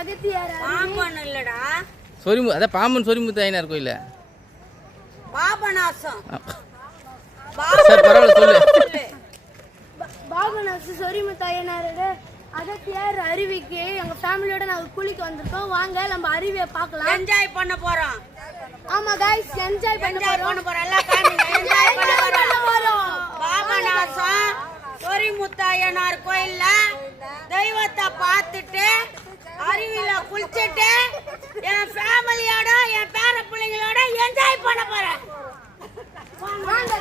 அகத்தியார் பாம்பன் இல்லடா, அதான் பாம்பன் சொரிமுத்து ஐயனார் கோயில பாபநாசம். சரி பரவாயில்ல சொல்லு. பாபநாசம் சொரிமுத்து ஐயனாரோட அகத்தியார் அருவிக்கு எங்க ஃபேமிலியோட நாங்க குளிக்க வந்திருக்கோம். வாங்க நம்ம அருவியை பார்க்கலாம். என்ஜாய் பண்ண போறோம். ஆமா गाइस, என்ஜாய் பண்ண போறோம். எல்லாம் ஃபேமிலி என்ஜாய் பண்ண போறோம். பாபநாசம் சொரிமுத்து ஐயனார் கோயில்ல தெய்வத்தை பார்த்துட்டு அருவியில குளிச்சுட்டு என் ஃபேமிலியோட என் பேர பிள்ளைங்களோட என்ஜாய் பண்ண போறேன். வாங்க வாங்க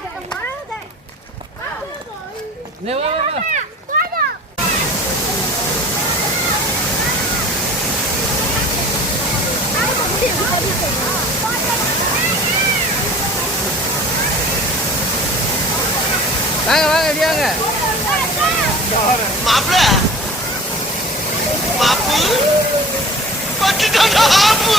வாங்க இப்படி வாங்க. மாப்ள மாப்பு பட்டுட்டாங்க ஆப்பு.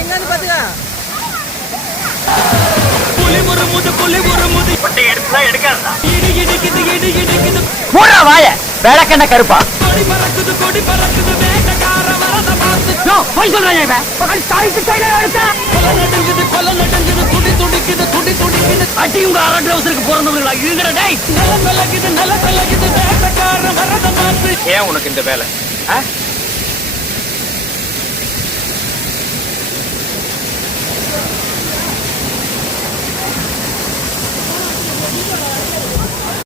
இங்க வந்து பாத்துக்க. மூடா வாய வேடக்கண்ண கருப்பா போய் சொல்றாங்க. அடியும் அரட்டு அவசருக்கு பிறந்தவங்களா இருங்கடா. ஏன் உனக்கு இந்த வேலை?